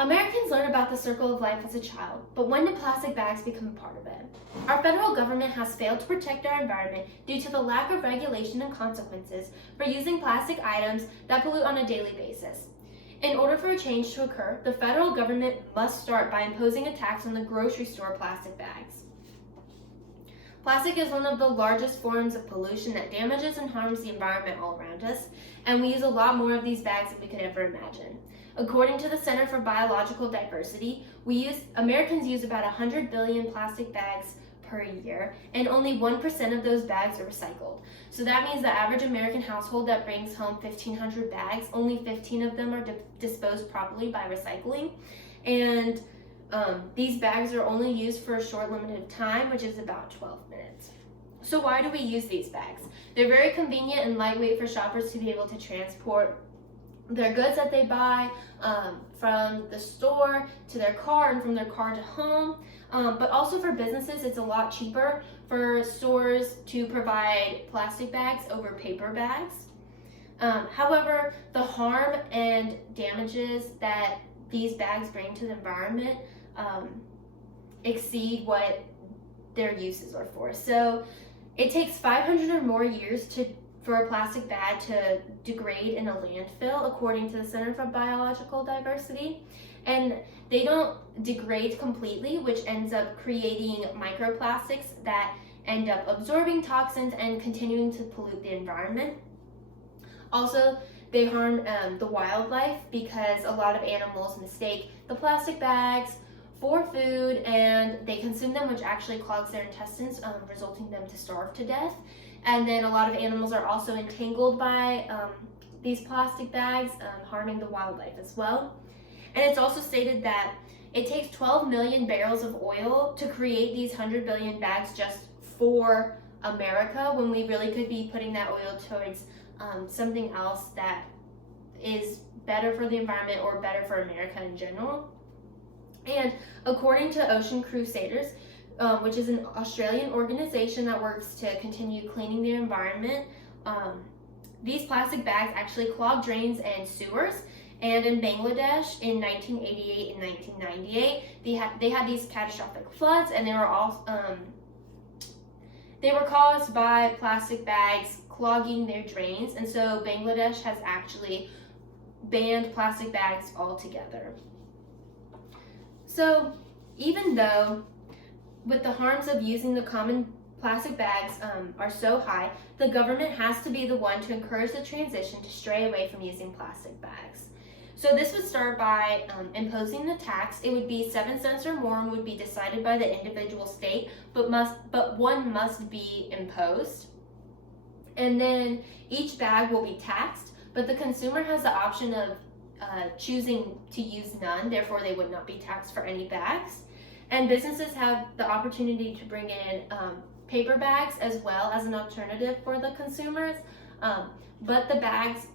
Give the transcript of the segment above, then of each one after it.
Americans learn about the circle of life as a child, but when do plastic bags become a part of it? Our federal government has failed to protect our environment due to the lack of regulation and consequences for using plastic items that pollute on a daily basis. In order for a change to occur, the federal government must start by imposing a tax on the grocery store plastic bags. Plastic is one of the largest forms of pollution that damages and harms the environment all around us, and we use a lot more of these bags than we could ever imagine. According to the Center for Biological Diversity, Americans use about 100 billion plastic bags per year, and only 1% of those bags are recycled. So that means the average American household that brings home 1,500 bags, only 15 of them are disposed properly by recycling. And these bags are only used for a short limited time, which is about 12 minutes. So why do we use these bags? They're very convenient and lightweight for shoppers to be able to transport their goods that they buy from the store to their car and from their car to home. But also for businesses, it's a lot cheaper for stores to provide plastic bags over paper bags. However, the harm and damages that these bags bring to the environment exceed what their uses are for. So it takes 500 or more years for a plastic bag to degrade in a landfill, according to the Center for Biological Diversity. And they don't degrade completely, which ends up creating microplastics that end up absorbing toxins and continuing to pollute the environment. Also, they harm the wildlife because a lot of animals mistake the plastic bags for food and they consume them, which actually clogs their intestines, resulting them to starve to death. And then a lot of animals are also entangled by these plastic bags, harming the wildlife as well. And it's also stated that it takes 12 million barrels of oil to create these 100 billion bags just for America, when we really could be putting that oil towards something else that is better for the environment or better for America in general. And according to Ocean Crusaders, which is an Australian organization that works to continue cleaning the environment, these plastic bags actually clog drains and sewers. And in Bangladesh in 1988 and 1998, they had these catastrophic floods, and they were caused by plastic bags clogging their drains. And so Bangladesh has actually banned plastic bags altogether. So even though with the harms of using the common plastic bags are so high, the government has to be the one to encourage the transition to stray away from using plastic bags. So this would start by imposing the tax. It would be 7 cents or more and would be decided by the individual state, but one must be imposed. And then each bag will be taxed, but the consumer has the option of choosing to use none, therefore they would not be taxed for any bags. And businesses have the opportunity to bring in paper bags as well as an alternative for the consumers. But the bags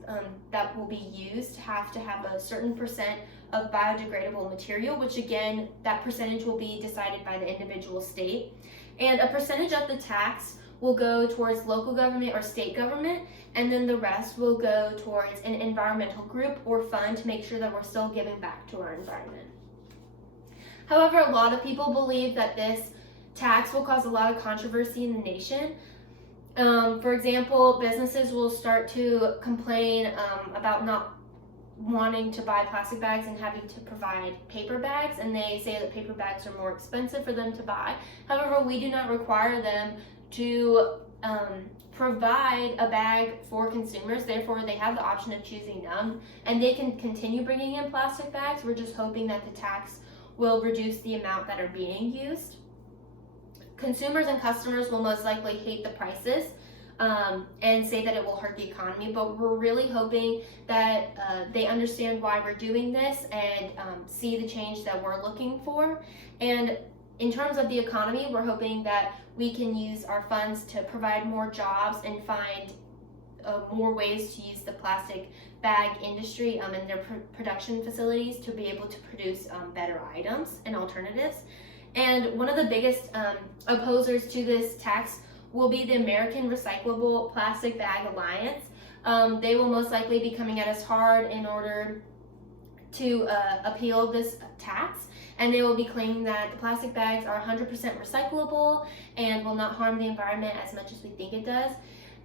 that will be used have to have a certain percent of biodegradable material, which again, that percentage will be decided by the individual state. And a percentage of the tax will go towards local government or state government, and then the rest will go towards an environmental group or fund to make sure that we're still giving back to our environment. However, a lot of people believe that this tax will cause a lot of controversy in the nation. For example, businesses will start to complain about not wanting to buy plastic bags and having to provide paper bags, and they say that paper bags are more expensive for them to buy. However, we do not require them to provide a bag for consumers, therefore they have the option of choosing none, and they can continue bringing in plastic bags. We're just hoping that the tax will reduce the amount that are being used. Consumers and customers will most likely hate the prices and say that it will hurt the economy, but we're really hoping that they understand why we're doing this and see the change that we're looking for. And in terms of the economy, we're hoping that we can use our funds to provide more jobs and find more ways to use the plastic bag industry in their production facilities to be able to produce better items and alternatives. And one of the biggest opposers to this tax will be the American Recyclable Plastic Bag Alliance. They will most likely be coming at us hard in order to appeal this tax, and they will be claiming that the plastic bags are 100% recyclable and will not harm the environment as much as we think it does.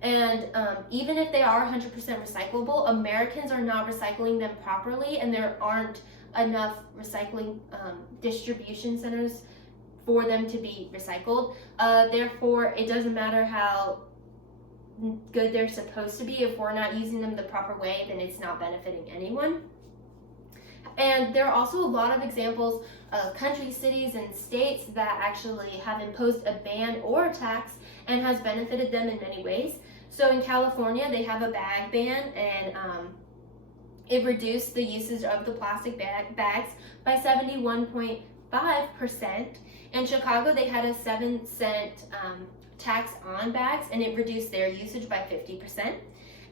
And even if they are 100% recyclable, Americans are not recycling them properly, and there aren't enough recycling distribution centers for them to be recycled. Therefore, it doesn't matter how good they're supposed to be. If we're not using them the proper way, then it's not benefiting anyone. And there are also a lot of examples of countries, cities, and states that actually have imposed a ban or a tax and has benefited them in many ways. So in California, they have a bag ban, and it reduced the usage of the plastic bags by 71.5%. In Chicago, they had a 7-cent tax on bags, and it reduced their usage by 50%.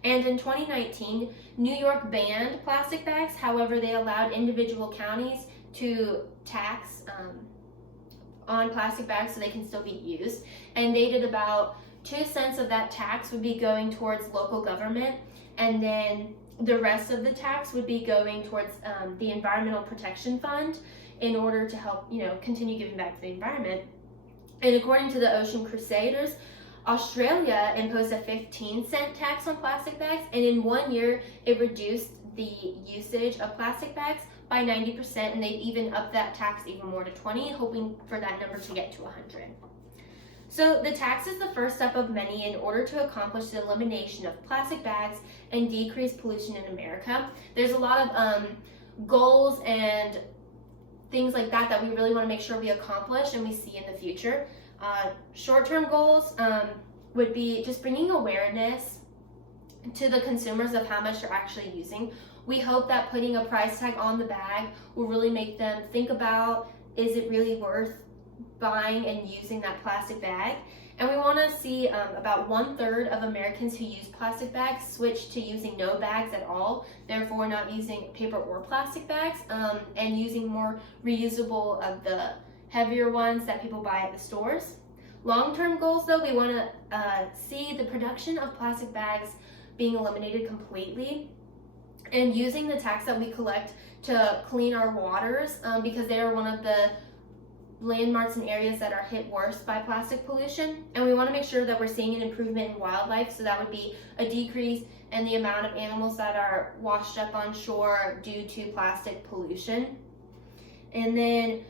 And in 2019, New York banned plastic bags. However, they allowed individual counties to tax on plastic bags so they can still be used. And they did about 2 cents of that tax would be going towards local government, and then the rest of the tax would be going towards the Environmental Protection Fund in order to help, continue giving back to the environment. And according to the Ocean Crusaders, Australia imposed a 15-cent tax on plastic bags, and in 1 year, it reduced the usage of plastic bags by 90%, and they've even upped that tax even more to 20, hoping for that number to get to 100. So the tax is the first step of many in order to accomplish the elimination of plastic bags and decrease pollution in America. There's a lot of goals and things like that that we really want to make sure we accomplish and we see in the future. Short-term goals would be just bringing awareness to the consumers of how much they're actually using. We hope that putting a price tag on the bag will really make them think about, is it really worth buying and using that plastic bag? And we want to see about 1/3 of Americans who use plastic bags switch to using no bags at all, therefore not using paper or plastic bags, and using more reusable of the heavier ones that people buy at the stores. Long-term goals, though, we want to see the production of plastic bags being eliminated completely, and using the tax that we collect to clean our waters, because they are one of the landmarks and areas that are hit worse by plastic pollution. And we want to make sure that we're seeing an improvement in wildlife, so that would be a decrease in the amount of animals that are washed up on shore due to plastic pollution. And then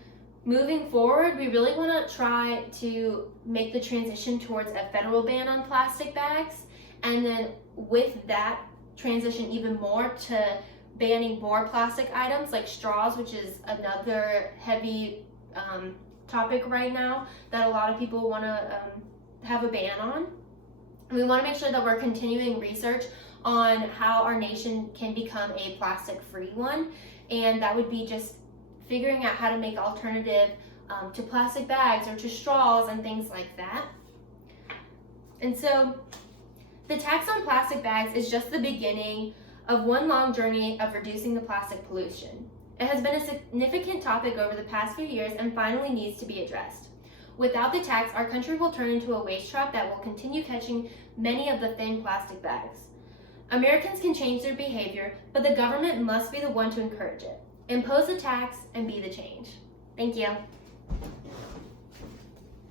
moving forward, we really want to try to make the transition towards a federal ban on plastic bags, and then with that transition even more to banning more plastic items like straws, which is another heavy topic right now that a lot of people want to have a ban on. We want to make sure that we're continuing research on how our nation can become a plastic-free one, and that would be just figuring out how to make alternative to plastic bags or to straws and things like that. And so the tax on plastic bags is just the beginning of one long journey of reducing the plastic pollution. It has been a significant topic over the past few years and finally needs to be addressed. Without the tax, our country will turn into a waste trap that will continue catching many of the thin plastic bags. Americans can change their behavior, but the government must be the one to encourage it. Impose the tax and be the change. Thank you.